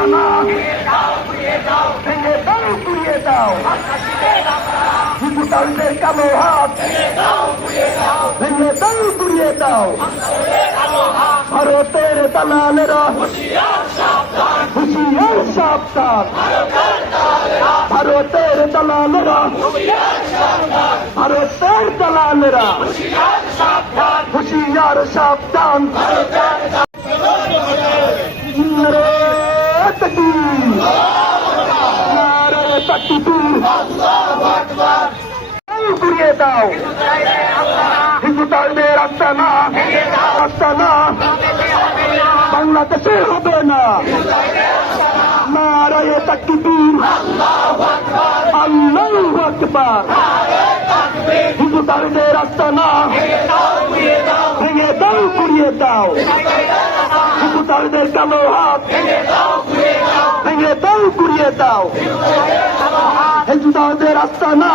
আস্তানা ভেঙে দাও পুড়িয়ে দাও হাত ভেঙে দাও পুড়িয়ে দাও ভারতের দালালেরা হুশিয়ার সাবধান ভারতের দালালেরা ভারতের দালালেরা হুশিয়ার সাবধান নারে তকবীর তকবীর ঘুরিয়ে দাও। হিন্দু হিন্দুদের আস্তানা। আস্তানা। বাংলাদেশে হবে না। নারায় তকবীর। আল্লাহ আকবার। হিন্দুদের আস্তানা। ভেঙে দাও ঘুরিয়ে দাও। হিন্দুদের কালো হাত। ভেঙে দাও ঘুরিয়ে দাও। হিন্দুদের আস্তানা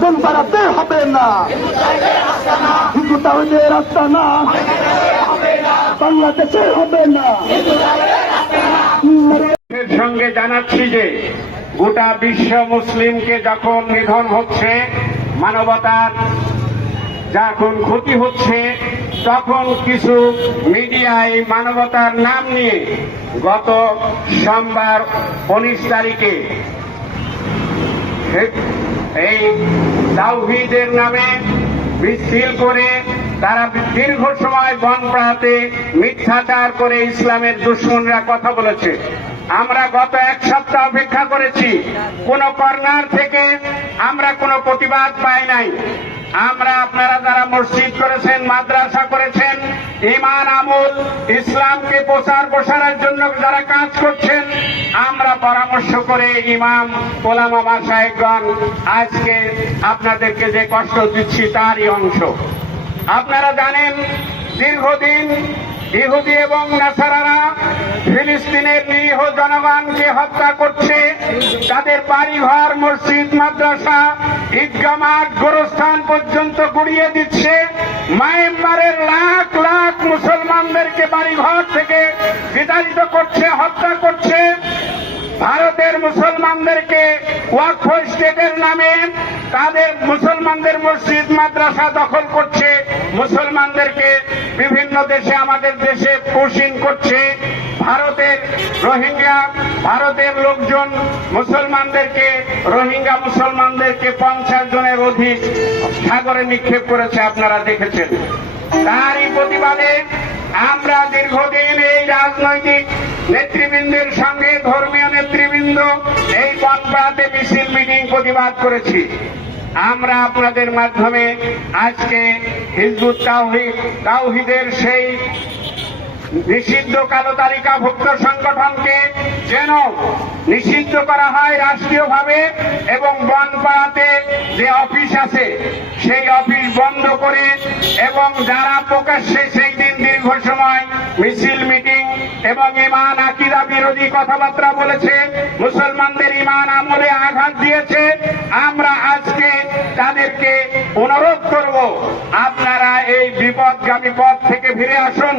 মন বাড়াতে হবে না। হিন্দু তাহলে রাস্তা না। বাংলাদেশে হবে না। সঙ্গে জানাচ্ছি যে গোটা বিশ্ব মুসলিমকে যখন নিধন হচ্ছে, মানবতার যখন ক্ষতি হচ্ছে, তখন কিছু মিডিয়ায় মানবতার নাম নিয়ে গত সোমবার উনিশ তারিখে এই তাওহিদের নামে মিছিল করে তারা দীর্ঘ সময় বন প্রাতে মিথ্যাচার করে ইসলামের দুশ্মনরা কথা বলেছে। আমরা গত এক সপ্তাহ অপেক্ষা করেছি। কোন কর্নার থেকে আমরা কোনো প্রতিবাদ পাই নাই। আমরা আপনারা যারা মসজিদ করেছেন, মাদ্রাসা করেছেন ইমান আমল, ইসলামকে প্রচার প্রসারের জন্য যারা কাজ করছেন, আমরা পরামর্শ করে ইমাম, ওলামা মাসাহেবগণ আজকে আপনাদেরকে যে কষ্ট দিচ্ছি তারই অংশ। আপনারা জানেন, দীর্ঘদিন ইহুদি এবং নাসারারা ফিলিস্তিনের নিরীহ জনগণকে হত্যা করছে। তাদের বাড়িঘর মসজিদ, মাদ্রাসা ঈদগা মাঠ গোরস্থান পর্যন্ত গুড়িয়ে দিচ্ছে। মায়ানমারের লাখ লাখ মুসলমানদেরকে বাড়িঘর থেকে বিতাড়িত করছে, হত্যা করছে। ভারতের মুসলমানদেরকে ওয়াকফ স্টেটের নামে তাদের মুসলমানদের মসজিদ, মাদ্রাসা দখল করছে। মুসলমানদেরকে বিভিন্ন দেশে, আমাদের দেশে পুশিং করছে। ভারতের রোহিঙ্গা, ভারতের লোকজন মুসলমানদেরকে, রোহিঙ্গা মুসলমানদেরকে পঞ্চাশ জনের অধিক সাগরে নিক্ষেপ করেছে আপনারা দেখেছেন। তারই প্রতিবাদে আমরা দীর্ঘদিন এই রাজনৈতিক নেতৃবৃন্দের সঙ্গে, ধর্মীয় নেতৃবৃন্দ এই বনপাড়াতে মিছিল, মিটিং প্রতিবাদ করেছি। আমরা আপনাদের মাধ্যমে আজকে হিজবুত তাওহিদ তাওহিদের সেই নিষিদ্ধ কালো তালিকাভুক্ত সংগঠনকে যেন নিষিদ্ধ করা হয় রাষ্ট্রীয়ভাবে এবং বনপাড়াতে যে অফিস আছে, সেই অফিস বন্ধ করে এবং যারা প্রকাশ্যে সেই দিন দীর্ঘ সময় মিছিল, মিটিং এবং ইমান আকিরা বিরোধী কথাবার্তা বলেছে তাদেরকে অনুরোধ করব, আপনারা এই বিপদগামী পথ থেকে ফিরে আসুন।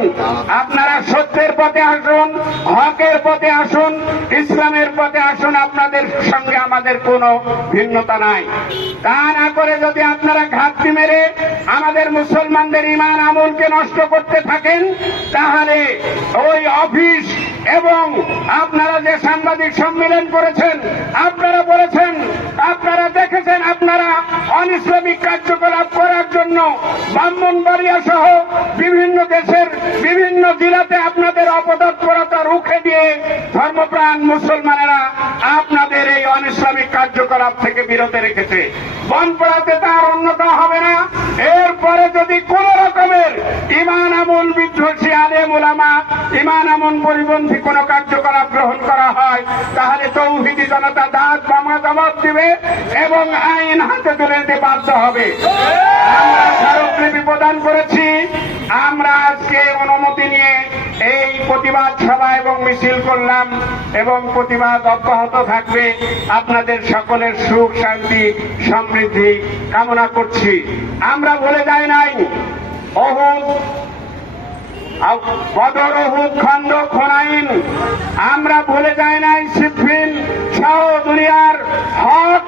আপনারা সত্যের পথে আসুন, হকের পথে আসুন, ইসলামের পথে আসুন, আপনাদের সঙ্গে আমাদের কোনো ভিন্নতা নাই। তা না করে যদি আপনারা ঘাটতি মেরে আমাদের মুসলমানদের ইমান আমলকে নষ্ট করতে থাকেন, তাহলে ওই অফিস এবং আপনারা যে সাংবাদিক সম্মেলন করেছেন, আপনারা বলেছেন, আপনারা দেখেছেন, আপনারা অনিসলামিক কার্যকলাপ করার জন্য ব্রাহ্মণবাড়িয়া সহ বিভিন্ন দেশের বিভিন্ন জেলাতে আপনাদের অপতৎপরতা রুখে দিয়ে ধর্মপ্রাণ মুসলমানেরা আপনাদের এই অনিসলামিক কার্যকলাপ থেকে বিরত রেখেছে। বনপড়াতে তার অন্যতা হবে না। এরপরে যদি কোন রকমের ইমান, আমল, বিধ্বসী, আলেম ওলামা ইমান আমন পরিপন্থী কোন কার্যকলাপ গ্রহণ করা হয়, তাহলে তৌহিদি জনতা দাঁত বামা জবাব দিবে এবং আইন হাতে তুলে নিতে বাধ্য হবে। আমরা স্মারকলিপি প্রদান করেছি। আমরা আজকে অনুমতি নিয়ে এই প্রতিবাদ সভা এবং মিছিল করলাম এবং প্রতিবাদ অব্যাহত থাকবে। আপনাদের সকলের সুখ, শান্তি, সমৃদ্ধি কামনা করছি। আমরা বলে যাই নাই, অহুদ বদর হুদ খন্ড খোনাইন। আমরা ভুলে যাই নাই সিফিন সহ দুনিয়ার হক।